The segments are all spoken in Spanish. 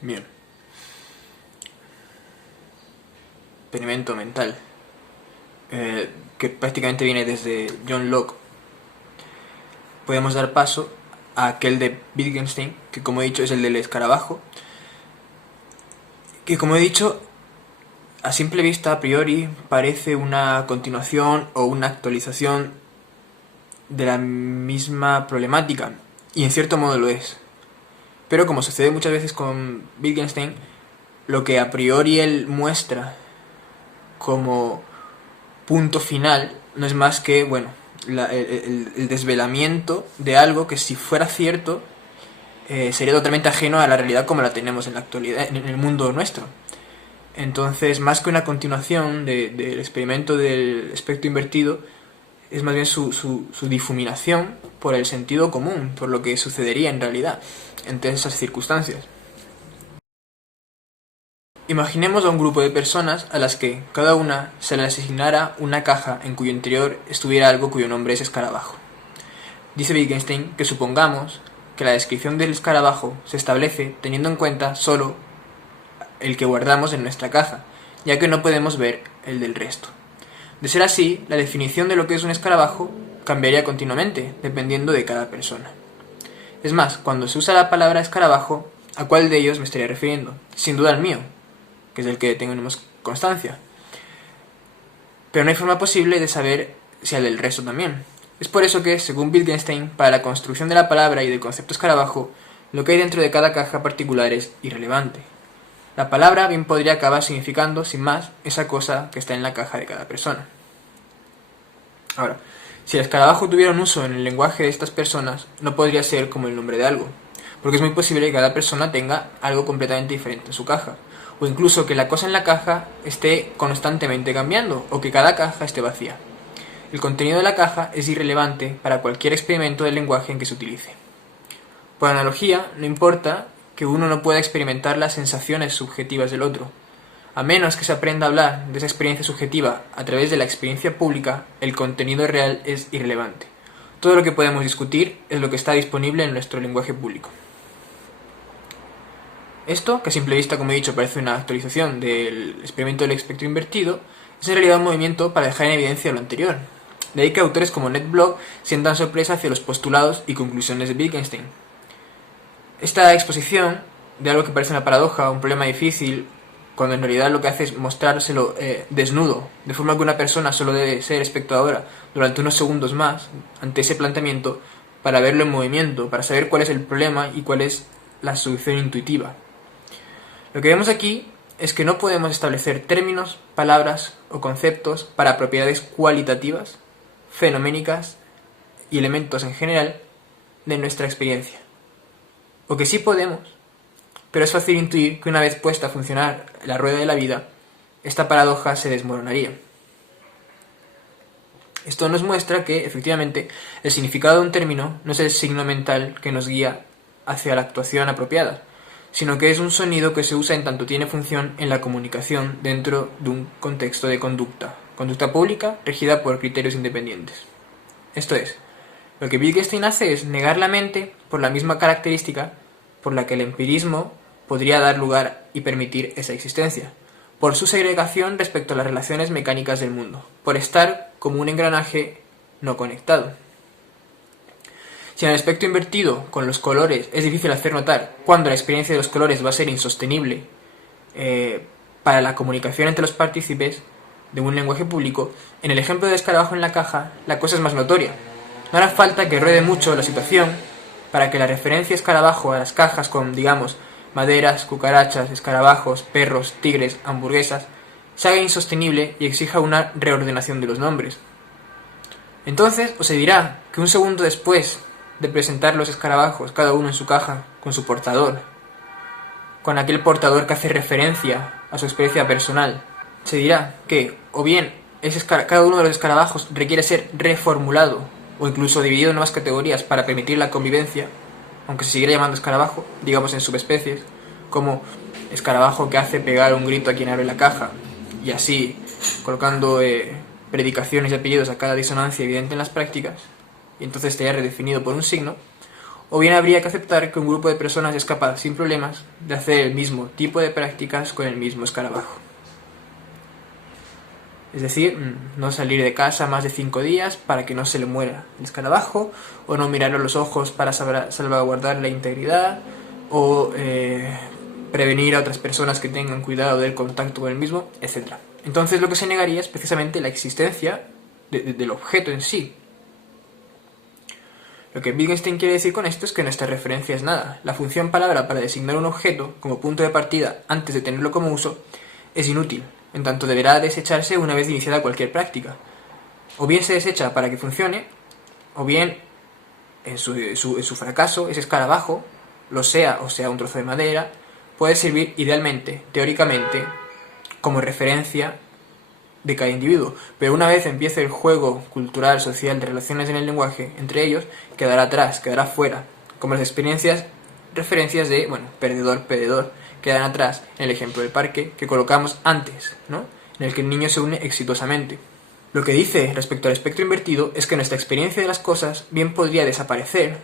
Bien. Experimento mental. Que prácticamente viene desde John Locke. Podemos dar paso a aquel de Wittgenstein, que como he dicho es el del escarabajo. Que como he dicho, a simple vista, a priori, parece una continuación o una actualización de la misma problemática. Y en cierto modo lo es. Pero como sucede muchas veces con Wittgenstein, lo que a priori él muestra como punto final no es más que, bueno, el desvelamiento de algo que si fuera cierto sería totalmente ajeno a la realidad como la tenemos en la actualidad, en el mundo nuestro. Entonces, más que una continuación del experimento del espectro invertido, es más bien su difuminación por el sentido común, por lo que sucedería en realidad entre esas circunstancias. Imaginemos a un grupo de personas a las que cada una se le asignara una caja en cuyo interior estuviera algo cuyo nombre es escarabajo. Dice Wittgenstein que supongamos que la descripción del escarabajo se establece teniendo en cuenta solo el que guardamos en nuestra caja, ya que no podemos ver el del resto. De ser así, la definición de lo que es un escarabajo cambiaría continuamente, dependiendo de cada persona. Es más, cuando se usa la palabra escarabajo, ¿a cuál de ellos me estaría refiriendo? Sin duda al mío, que es el que tenemos constancia. Pero no hay forma posible de saber si al del resto también. Es por eso que, según Wittgenstein, para la construcción de la palabra y del concepto escarabajo, lo que hay dentro de cada caja particular es irrelevante. La palabra bien podría acabar significando, sin más, esa cosa que está en la caja de cada persona. Ahora, si el escarabajo tuviera un uso en el lenguaje de estas personas, no podría ser como el nombre de algo, porque es muy posible que cada persona tenga algo completamente diferente en su caja, o incluso que la cosa en la caja esté constantemente cambiando, o que cada caja esté vacía. El contenido de la caja es irrelevante para cualquier experimento del lenguaje en que se utilice. Por analogía, no importa que uno no pueda experimentar las sensaciones subjetivas del otro. A menos que se aprenda a hablar de esa experiencia subjetiva a través de la experiencia pública, el contenido real es irrelevante. Todo lo que podemos discutir es lo que está disponible en nuestro lenguaje público. Esto, que a simple vista, como he dicho, parece una actualización del experimento del espectro invertido, es en realidad un movimiento para dejar en evidencia lo anterior. De ahí que autores como Ned Block sientan sorpresa hacia los postulados y conclusiones de Wittgenstein. Esta exposición de algo que parece una paradoja, un problema difícil, cuando en realidad lo que hace es mostrárselo desnudo, de forma que una persona solo debe ser espectadora durante unos segundos más ante ese planteamiento para verlo en movimiento, para saber cuál es el problema y cuál es la solución intuitiva. Lo que vemos aquí es que no podemos establecer términos, palabras o conceptos para propiedades cualitativas, fenoménicas y elementos en general de nuestra experiencia. O que sí podemos, pero es fácil intuir que una vez puesta a funcionar la rueda de la vida, esta paradoja se desmoronaría. Esto nos muestra que, efectivamente, el significado de un término no es el signo mental que nos guía hacia la actuación apropiada, sino que es un sonido que se usa en tanto tiene función en la comunicación dentro de un contexto de conducta pública regida por criterios independientes. Esto es, lo que Wittgenstein hace es negar la mente por la misma característica por la que el empirismo podría dar lugar y permitir esa existencia, por su segregación respecto a las relaciones mecánicas del mundo, por estar como un engranaje no conectado. Si en el espectro invertido con los colores es difícil hacer notar cuándo la experiencia de los colores va a ser insostenible para la comunicación entre los partícipes de un lenguaje público, en el ejemplo del escarabajo en la caja la cosa es más notoria. No hará falta que ruede mucho la situación para que la referencia escarabajo a las cajas con, digamos, maderas, cucarachas, escarabajos, perros, tigres, hamburguesas, se haga insostenible y exija una reordenación de los nombres. Entonces os se dirá que un segundo después de presentar los escarabajos, cada uno en su caja, con su portador, con aquel portador que hace referencia a su experiencia personal, se dirá que, o bien, cada uno de los escarabajos requiere ser reformulado, o incluso dividido en nuevas categorías para permitir la convivencia, aunque se siguiera llamando escarabajo, digamos en subespecies, como escarabajo que hace pegar un grito a quien abre la caja, y así, colocando predicaciones y apellidos a cada disonancia evidente en las prácticas, y entonces estaría redefinido por un signo, o bien habría que aceptar que un grupo de personas es capaz, sin problemas, de hacer el mismo tipo de prácticas con el mismo escarabajo. Es decir, no salir de casa más de 5 días para que no se le muera el escarabajo, o no mirar a los ojos para salvaguardar la integridad, o prevenir a otras personas que tengan cuidado del contacto con el mismo, etc. Entonces lo que se negaría es precisamente la existencia del objeto en sí. Lo que Wittgenstein quiere decir con esto es que nuestra referencia es nada. La función palabra para designar un objeto como punto de partida antes de tenerlo como uso es inútil, en tanto deberá desecharse una vez iniciada cualquier práctica. O bien se desecha para que funcione, o bien, en su fracaso, ese escarabajo, lo sea o sea un trozo de madera, puede servir idealmente, teóricamente, como referencia de cada individuo, pero una vez empiece el juego cultural, social, de relaciones en el lenguaje entre ellos, quedará atrás, quedará fuera, como las referencias de, perdedor, perdedor, quedan atrás en el ejemplo del parque que colocamos antes, ¿no? En el que el niño se une exitosamente. Lo que dice respecto al espectro invertido es que nuestra experiencia de las cosas bien podría desaparecer,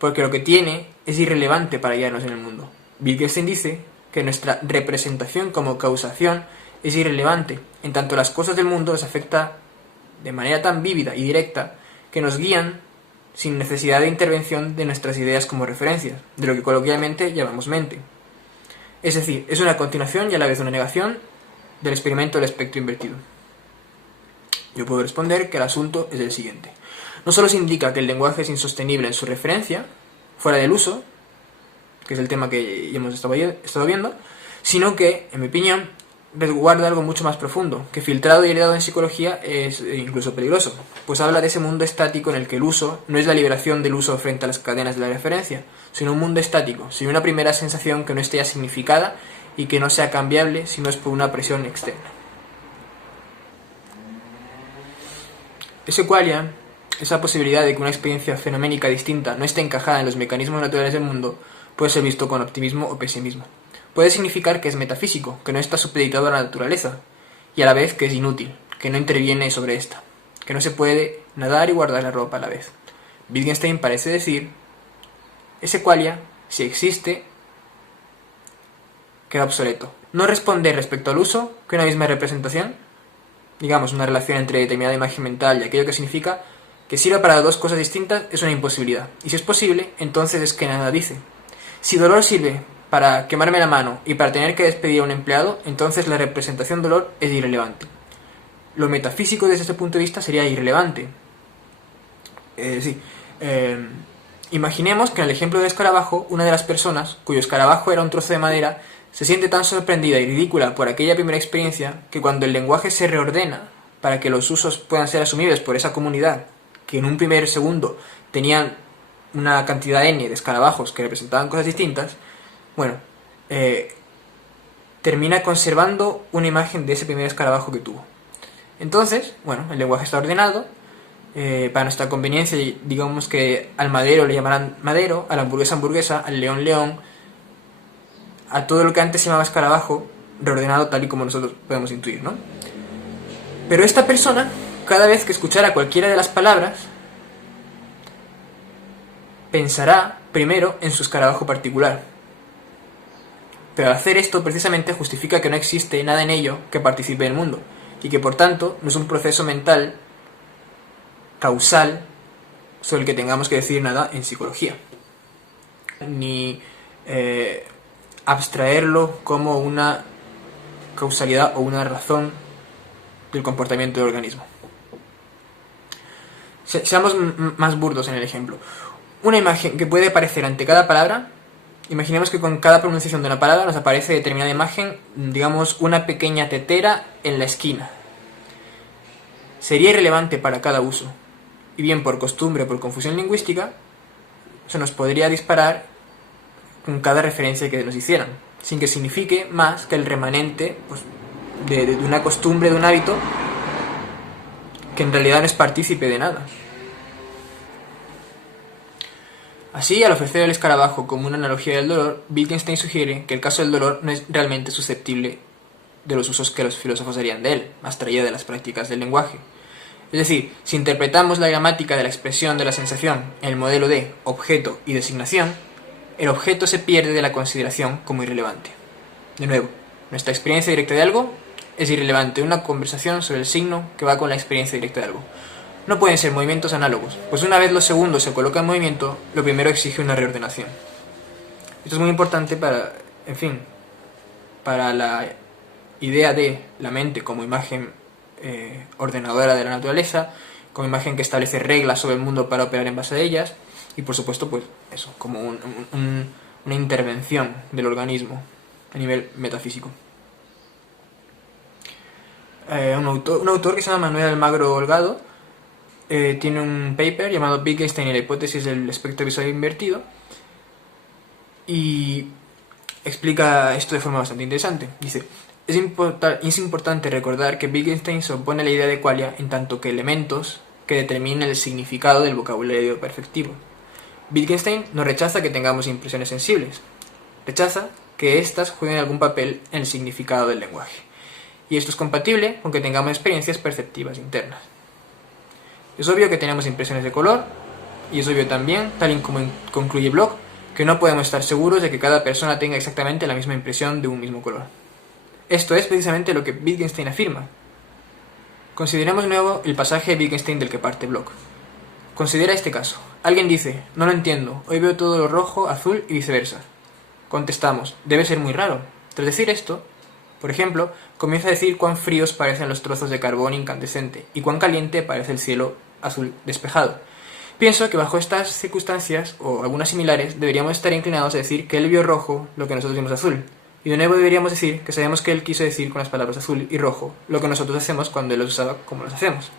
porque lo que tiene es irrelevante para guiarnos en el mundo. Wittgenstein dice que nuestra representación como causación es irrelevante, en tanto las cosas del mundo nos afecta de manera tan vívida y directa que nos guían sin necesidad de intervención de nuestras ideas como referencias, de lo que coloquialmente llamamos mente. Es decir, es una continuación y a la vez una negación del experimento del espectro invertido. Yo puedo responder que el asunto es el siguiente. No solo se indica que el lenguaje es insostenible en su referencia, fuera del uso, que es el tema que ya hemos estado viendo, sino que, en mi opinión, resguarda algo mucho más profundo, que filtrado y heredado en psicología es incluso peligroso, pues habla de ese mundo estático en el que el uso no es la liberación del uso frente a las cadenas de la referencia, sino un mundo estático, sin una primera sensación que no esté ya significada y que no sea cambiable si no es por una presión externa. Ese qualia, esa posibilidad de que una experiencia fenoménica distinta no esté encajada en los mecanismos naturales del mundo, puede ser visto con optimismo o pesimismo. Puede significar que es metafísico, que no está supeditado a la naturaleza, y a la vez que es inútil, que no interviene sobre esta, que no se puede nadar y guardar la ropa a la vez. Wittgenstein parece decir, ese qualia, si existe, queda obsoleto. No responde respecto al uso que una misma representación, digamos una relación entre determinada imagen mental y aquello que significa, que sirva para dos cosas distintas es una imposibilidad. Y si es posible, entonces es que nada dice. Si dolor sirve para quemarme la mano y para tener que despedir a un empleado, entonces la representación dolor es irrelevante. Lo metafísico desde ese punto de vista sería irrelevante. Imaginemos que en el ejemplo del escarabajo, una de las personas, cuyo escarabajo era un trozo de madera, se siente tan sorprendida y ridícula por aquella primera experiencia que cuando el lenguaje se reordena para que los usos puedan ser asumibles por esa comunidad, que en un primer segundo tenían una cantidad n de escarabajos que representaban cosas distintas, termina conservando una imagen de ese primer escarabajo que tuvo. Entonces, el lenguaje está ordenado, para nuestra conveniencia, digamos que al madero le llamarán madero, a la hamburguesa hamburguesa, al león león, a todo lo que antes se llamaba escarabajo, reordenado tal y como nosotros podemos intuir, ¿no? Pero esta persona, cada vez que escuchara cualquiera de las palabras, pensará primero en su escarabajo particular. Pero al hacer esto precisamente justifica que no existe nada en ello que participe del mundo, y que por tanto no es un proceso mental causal sobre el que tengamos que decir nada en psicología, ni abstraerlo como una causalidad o una razón del comportamiento del organismo. Seamos más burdos en el ejemplo. Una imagen que puede aparecer ante cada palabra, imaginemos que con cada pronunciación de una palabra nos aparece determinada imagen, digamos una pequeña tetera en la esquina. Sería irrelevante para cada uso, y bien por costumbre o por confusión lingüística, se nos podría disparar con cada referencia que nos hicieran, sin que signifique más que el remanente de una costumbre, de un hábito, que en realidad no es partícipe de nada. Así, al ofrecer el escarabajo como una analogía del dolor, Wittgenstein sugiere que el caso del dolor no es realmente susceptible de los usos que los filósofos harían de él, más traída de las prácticas del lenguaje. Es decir, si interpretamos la gramática de la expresión de la sensación en el modelo de objeto y designación, el objeto se pierde de la consideración como irrelevante. De nuevo, nuestra experiencia directa de algo es irrelevante en una conversación sobre el signo que va con la experiencia directa de algo. No pueden ser movimientos análogos, pues una vez los segundos se colocan en movimiento, lo primero exige una reordenación. Esto es muy importante para, para la idea de la mente como imagen ordenadora de la naturaleza, como imagen que establece reglas sobre el mundo para operar en base a ellas, y por supuesto, pues eso, como una intervención del organismo a nivel metafísico. Un autor que se llama Manuel Almagro Holgado tiene un paper llamado Wittgenstein y la hipótesis del espectro visual invertido, y explica esto de forma bastante interesante. Dice: es importante recordar que Wittgenstein se opone a la idea de qualia en tanto que elementos que determinen el significado del vocabulario perfectivo. Wittgenstein no rechaza que tengamos impresiones sensibles, rechaza que éstas jueguen algún papel en el significado del lenguaje. Y esto es compatible con que tengamos experiencias perceptivas internas. Es obvio que tenemos impresiones de color, y es obvio también, tal y como concluye Bloch, que no podemos estar seguros de que cada persona tenga exactamente la misma impresión de un mismo color. Esto es precisamente lo que Wittgenstein afirma. Consideremos de nuevo el pasaje de Wittgenstein del que parte Bloch. Considera este caso. Alguien dice: no lo entiendo, hoy veo todo lo rojo, azul y viceversa. Contestamos: debe ser muy raro. Tras decir esto, por ejemplo, comienza a decir cuán fríos parecen los trozos de carbón incandescente y cuán caliente parece el cielo azul despejado. Pienso que bajo estas circunstancias, o algunas similares, deberíamos estar inclinados a decir que él vio rojo lo que nosotros vimos azul. Y de nuevo deberíamos decir que sabemos que él quiso decir con las palabras azul y rojo lo que nosotros hacemos cuando él los usaba como los hacemos.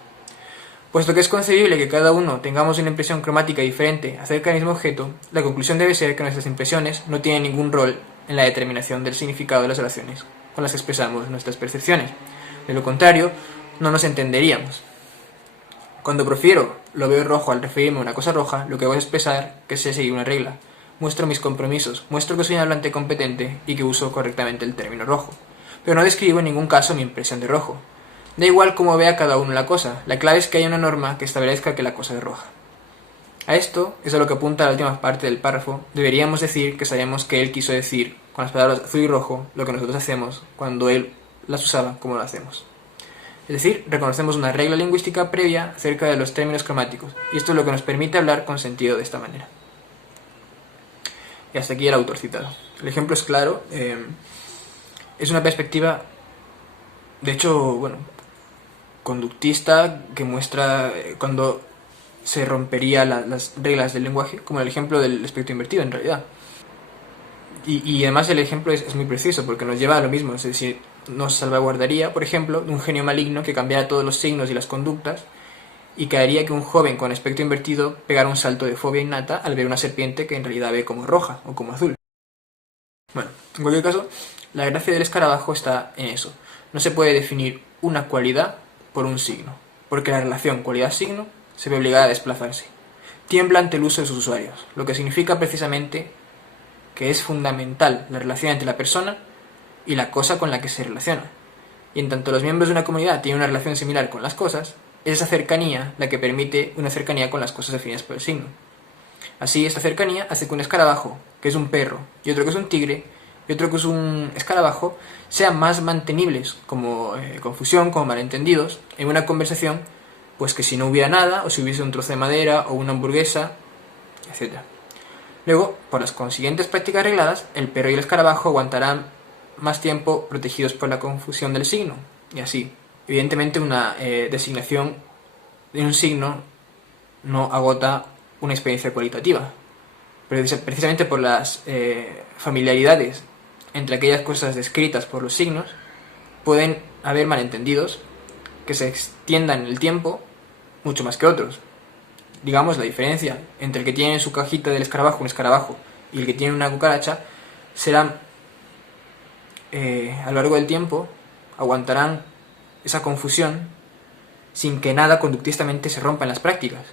Puesto que es concebible que cada uno tengamos una impresión cromática diferente acerca del mismo objeto, la conclusión debe ser que nuestras impresiones no tienen ningún rol en la determinación del significado de las relaciones con las que expresamos nuestras percepciones. De lo contrario, no nos entenderíamos. Cuando profiero lo veo rojo al referirme a una cosa roja, lo que hago es expresar que sé seguir una regla. Muestro mis compromisos, muestro que soy un hablante competente y que uso correctamente el término rojo. Pero no describo en ningún caso mi impresión de rojo. Da igual cómo vea cada uno la cosa, la clave es que haya una norma que establezca que la cosa es roja. A esto es a lo que apunta la última parte del párrafo. Deberíamos decir que sabemos que él quiso decir con las palabras azul y rojo lo que nosotros hacemos cuando él las usaba como lo hacemos. Es decir, reconocemos una regla lingüística previa acerca de los términos cromáticos, y esto es lo que nos permite hablar con sentido de esta manera. Y hasta aquí el autor citado. El ejemplo es claro, es una perspectiva, de hecho, conductista, que muestra cuando se rompería las reglas del lenguaje, como el ejemplo del espectro invertido en realidad. Y además el ejemplo es muy preciso porque nos lleva a lo mismo, es decir, nos salvaguardaría, por ejemplo, de un genio maligno que cambiara todos los signos y las conductas y que haría que un joven con espectro invertido pegara un salto de fobia innata al ver una serpiente que en realidad ve como roja o como azul. Bueno, en cualquier caso, la gracia del escarabajo está en eso. No se puede definir una cualidad por un signo, porque la relación cualidad-signo se ve obligada a desplazarse. Tiembla ante el uso de sus usuarios, lo que significa precisamente que es fundamental la relación entre la persona y la cosa con la que se relaciona. Y en tanto los miembros de una comunidad tienen una relación similar con las cosas, es esa cercanía la que permite una cercanía con las cosas definidas por el signo. Así, esta cercanía hace que un escarabajo, que es un perro, y otro que es un tigre, y otro que es un escarabajo, sean más mantenibles como confusión, como malentendidos, en una conversación, pues que si no hubiera nada, o si hubiese un trozo de madera, o una hamburguesa, etc. Luego, por las consiguientes prácticas arregladas, el perro y el escarabajo aguantarán más tiempo protegidos por la confusión del signo, y así. Evidentemente una designación de un signo no agota una experiencia cualitativa, pero precisamente por las familiaridades entre aquellas cosas descritas por los signos, pueden haber malentendidos que se extiendan en el tiempo mucho más que otros. Digamos, la diferencia entre el que tiene en su cajita del escarabajo un escarabajo y el que tiene una cucaracha serán, a lo largo del tiempo, aguantarán esa confusión sin que nada conductistamente se rompa en las prácticas.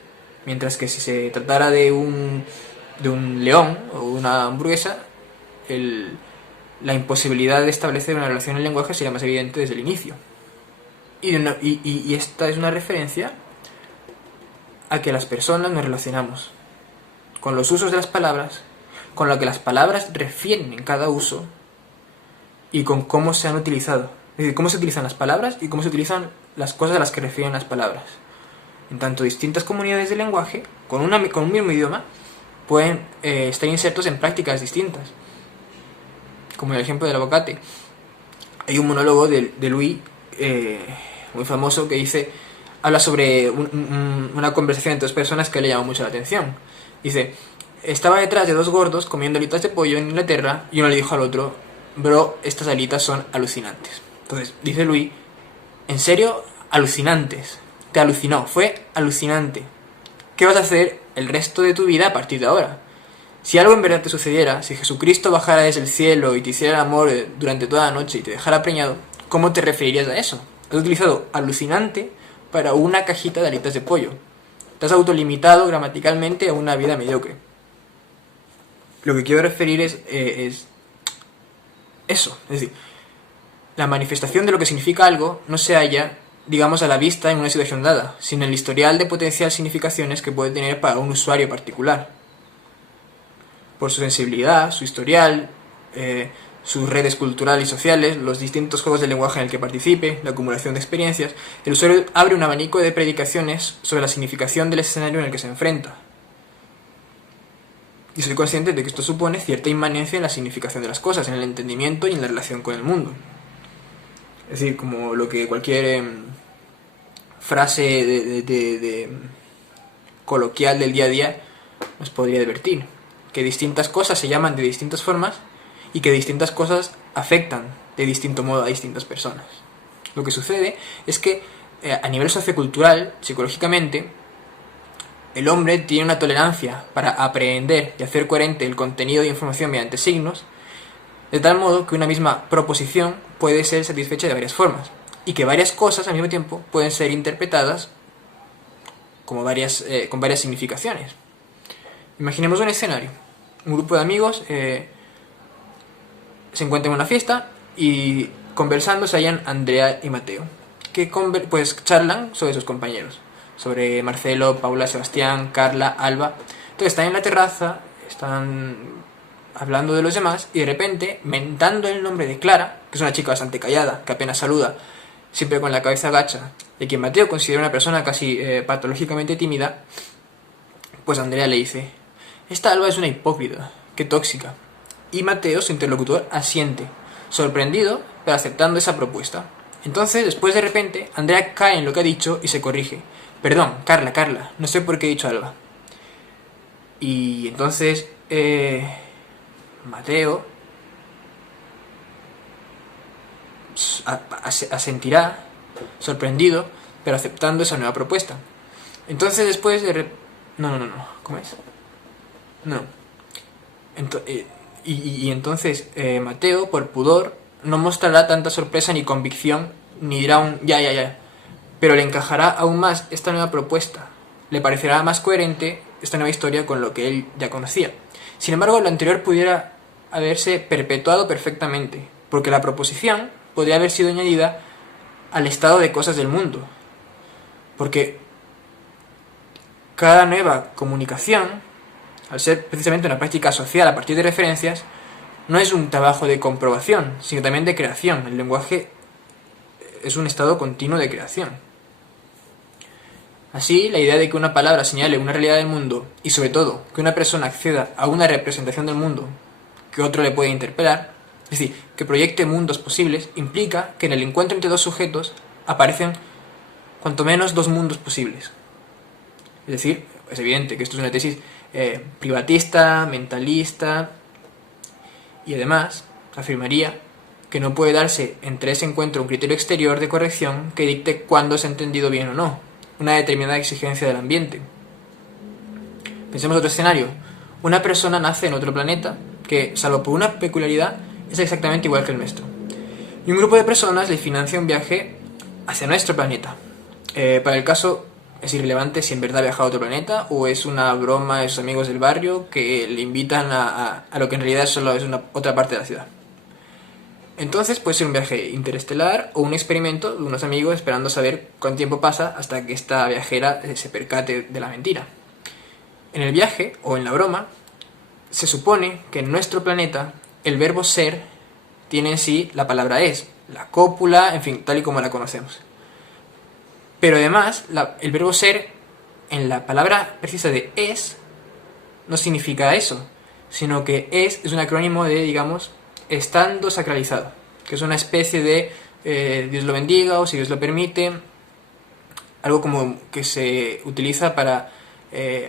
Mientras que si se tratara de un león o una hamburguesa, la imposibilidad de establecer una relación en el lenguaje sería más evidente desde el inicio. Y esta es una referencia a que las personas nos relacionamos, con los usos de las palabras, con lo que las palabras refieren en cada uso y con cómo se han utilizado. Es decir, cómo se utilizan las palabras y cómo se utilizan las cosas a las que refieren las palabras. En tanto, distintas comunidades de lenguaje, con un mismo idioma, pueden estar insertos en prácticas distintas. Como el ejemplo del aguacate. Hay un monólogo de Louis, muy famoso, que habla sobre una conversación entre dos personas que le llamó mucho la atención. Dice, estaba detrás de dos gordos comiendo alitas de pollo en Inglaterra y uno le dijo al otro, bro, estas alitas son alucinantes. Entonces, dice Louis, ¿en serio? Alucinantes. Te alucinó, fue alucinante. ¿Qué vas a hacer el resto de tu vida a partir de ahora? Si algo en verdad te sucediera, si Jesucristo bajara desde el cielo y te hiciera el amor durante toda la noche y te dejara preñado, ¿cómo te referirías a eso? Has utilizado alucinante para una cajita de alitas de pollo. Te has autolimitado gramaticalmente a una vida mediocre. Lo que quiero referir es eso. Es decir, la manifestación de lo que significa algo no se halla, digamos, a la vista en una situación dada, sino en el historial de potenciales significaciones que puede tener para un usuario particular. Por su sensibilidad, su historial, sus redes culturales y sociales, los distintos juegos de lenguaje en el que participe, la acumulación de experiencias, el usuario abre un abanico de predicaciones sobre la significación del escenario en el que se enfrenta. Y soy consciente de que esto supone cierta inmanencia en la significación de las cosas, en el entendimiento y en la relación con el mundo. Es decir, como lo que cualquier frase de coloquial del día a día nos podría advertir. Que distintas cosas se llaman de distintas formas y que distintas cosas afectan de distinto modo a distintas personas. Lo que sucede es que a nivel sociocultural, psicológicamente, el hombre tiene una tolerancia para aprehender y hacer coherente el contenido de información mediante signos, de tal modo que una misma proposición puede ser satisfecha de varias formas y que varias cosas al mismo tiempo pueden ser interpretadas como con varias significaciones. Imaginemos un escenario. Un grupo de amigos se encuentran en una fiesta y conversando se hallan Andrea y Mateo, que pues charlan sobre sus compañeros, sobre Marcelo, Paula, Sebastián, Carla, Alba. Entonces están en la terraza, están hablando de los demás y de repente, mentando el nombre de Clara, que es una chica bastante callada, que apenas saluda, siempre con la cabeza agacha, de quien Mateo considera una persona casi patológicamente tímida, pues Andrea le dice, esta Alba es una hipócrita, qué tóxica. Y Mateo, su interlocutor, asiente, sorprendido, pero aceptando esa propuesta. Entonces, después de repente, Andrea cae en lo que ha dicho y se corrige. Perdón, Carla, no sé por qué he dicho Alba. Y entonces, Mateo asentirá, sorprendido, pero aceptando esa nueva propuesta. Entonces, después de... No, ¿cómo es? No. Entonces Mateo, por pudor, no mostrará tanta sorpresa ni convicción, ni dirá un ya. Pero le encajará aún más esta nueva propuesta. Le parecerá más coherente esta nueva historia con lo que él ya conocía. Sin embargo, lo anterior pudiera haberse perpetuado perfectamente, porque la proposición podría haber sido añadida al estado de cosas del mundo. Porque cada nueva comunicación, al ser precisamente una práctica social a partir de referencias, no es un trabajo de comprobación, sino también de creación. El lenguaje es un estado continuo de creación. Así, la idea de que una palabra señale una realidad del mundo, y sobre todo, que una persona acceda a una representación del mundo que otro le puede interpelar, es decir, que proyecte mundos posibles, implica que en el encuentro entre dos sujetos aparecen cuanto menos dos mundos posibles. Es decir, es evidente que esto es una tesis privatista, mentalista, y además afirmaría que no puede darse entre ese encuentro un criterio exterior de corrección que dicte cuándo se ha entendido bien o no, una determinada exigencia del ambiente. Pensemos otro escenario. Una persona nace en otro planeta que, salvo por una peculiaridad, es exactamente igual que el nuestro. Y un grupo de personas le financia un viaje hacia nuestro planeta. Para el caso es irrelevante si en verdad ha viajado a otro planeta o es una broma de sus amigos del barrio que le invitan a lo que en realidad solo es otra parte de la ciudad. Entonces puede ser un viaje interestelar o un experimento de unos amigos esperando saber cuánto tiempo pasa hasta que esta viajera se percate de la mentira. En el viaje, o en la broma, se supone que en nuestro planeta el verbo ser tiene en sí la palabra es, la cópula, en fin, tal y como la conocemos. Pero además, el verbo ser en la palabra precisa de es no significa eso, sino que es un acrónimo de, digamos, estando sacralizado, que es una especie de Dios lo bendiga o si Dios lo permite, algo como que se utiliza para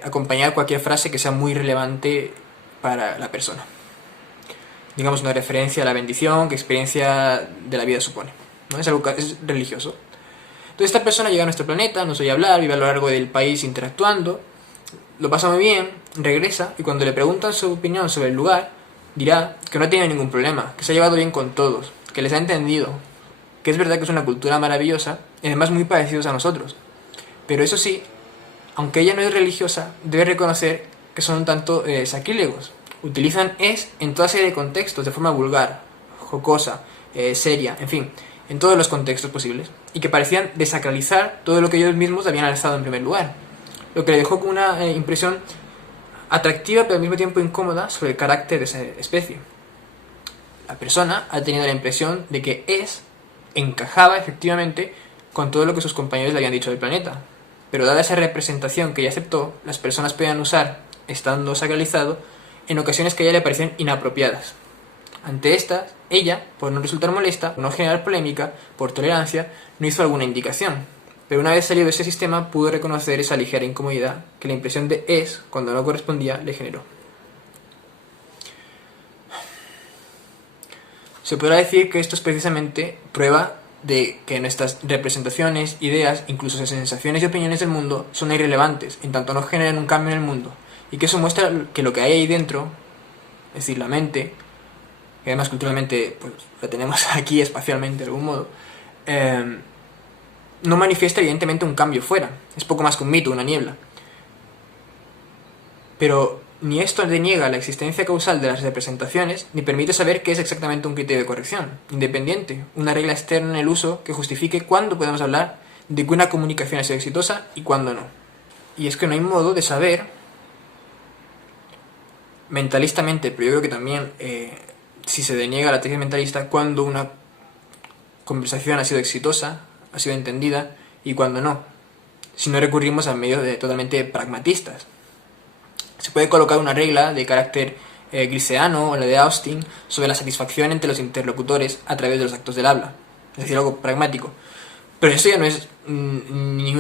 acompañar cualquier frase que sea muy relevante para la persona. Digamos una referencia a la bendición que experiencia de la vida supone, ¿no? Es algo que es religioso. Entonces esta persona llega a nuestro planeta, nos oye hablar, vive a lo largo del país interactuando, lo pasa muy bien, regresa y cuando le preguntan su opinión sobre el lugar, dirá que no ha tenido ningún problema, que se ha llevado bien con todos, que les ha entendido, que es verdad que es una cultura maravillosa y además muy parecidos a nosotros. Pero eso sí, aunque ella no es religiosa, debe reconocer que son un tanto sacrílegos. Utilizan es en toda serie de contextos, de forma vulgar, jocosa, seria, en fin, en todos los contextos posibles, y que parecían desacralizar todo lo que ellos mismos habían alzado en primer lugar, lo que le dejó con una impresión atractiva pero al mismo tiempo incómoda sobre el carácter de esa especie. La persona ha tenido la impresión de que es encajaba efectivamente con todo lo que sus compañeros le habían dicho del planeta, pero dada esa representación que ella aceptó, las personas podían usar, estando sacralizado, en ocasiones que a ella le parecían inapropiadas. Ante estas, ella, por no resultar molesta, por no generar polémica, por tolerancia, no hizo alguna indicación. Pero una vez salido de ese sistema, pudo reconocer esa ligera incomodidad que la impresión de es, cuando no correspondía, le generó. Se podrá decir que esto es precisamente prueba de que nuestras representaciones, ideas, incluso sensaciones y opiniones del mundo son irrelevantes, en tanto no generan un cambio en el mundo, y que eso muestra que lo que hay ahí dentro, es decir, la mente, que además culturalmente pues, la tenemos aquí espacialmente de algún modo, no manifiesta evidentemente un cambio fuera, es poco más que un mito, una niebla. Pero ni esto deniega la existencia causal de las representaciones, ni permite saber qué es exactamente un criterio de corrección, independiente, una regla externa en el uso que justifique cuándo podemos hablar de que una comunicación ha sido exitosa y cuándo no. Y es que no hay modo de saber mentalistamente, pero yo creo que también si se deniega la tesis mentalista, cuándo una conversación ha sido exitosa, ha sido entendida y cuándo no, si no recurrimos a medios totalmente pragmatistas. Se puede colocar una regla de carácter gilseano o la de Austin sobre la satisfacción entre los interlocutores a través de los actos del habla, es decir, algo pragmático. Pero esto ya no es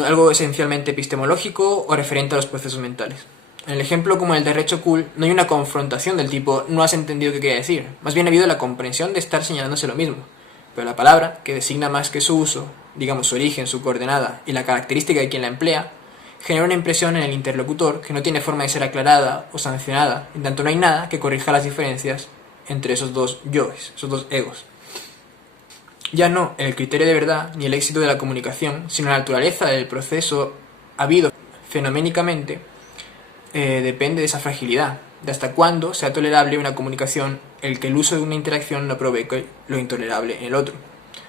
algo esencialmente epistemológico o referente a los procesos mentales. En el ejemplo como el de Recho Cool, no hay una confrontación del tipo no has entendido qué quería decir, más bien ha habido la comprensión de estar señalándose lo mismo. Pero la palabra, que designa más que su uso, digamos su origen, su coordenada y la característica de quien la emplea, genera una impresión en el interlocutor que no tiene forma de ser aclarada o sancionada, en tanto no hay nada que corrija las diferencias entre esos dos yoes, esos dos egos. Ya no el criterio de verdad ni el éxito de la comunicación, sino la naturaleza del proceso habido fenoménicamente depende de esa fragilidad, de hasta cuándo sea tolerable una comunicación el que el uso de una interacción no provoque lo intolerable en el otro.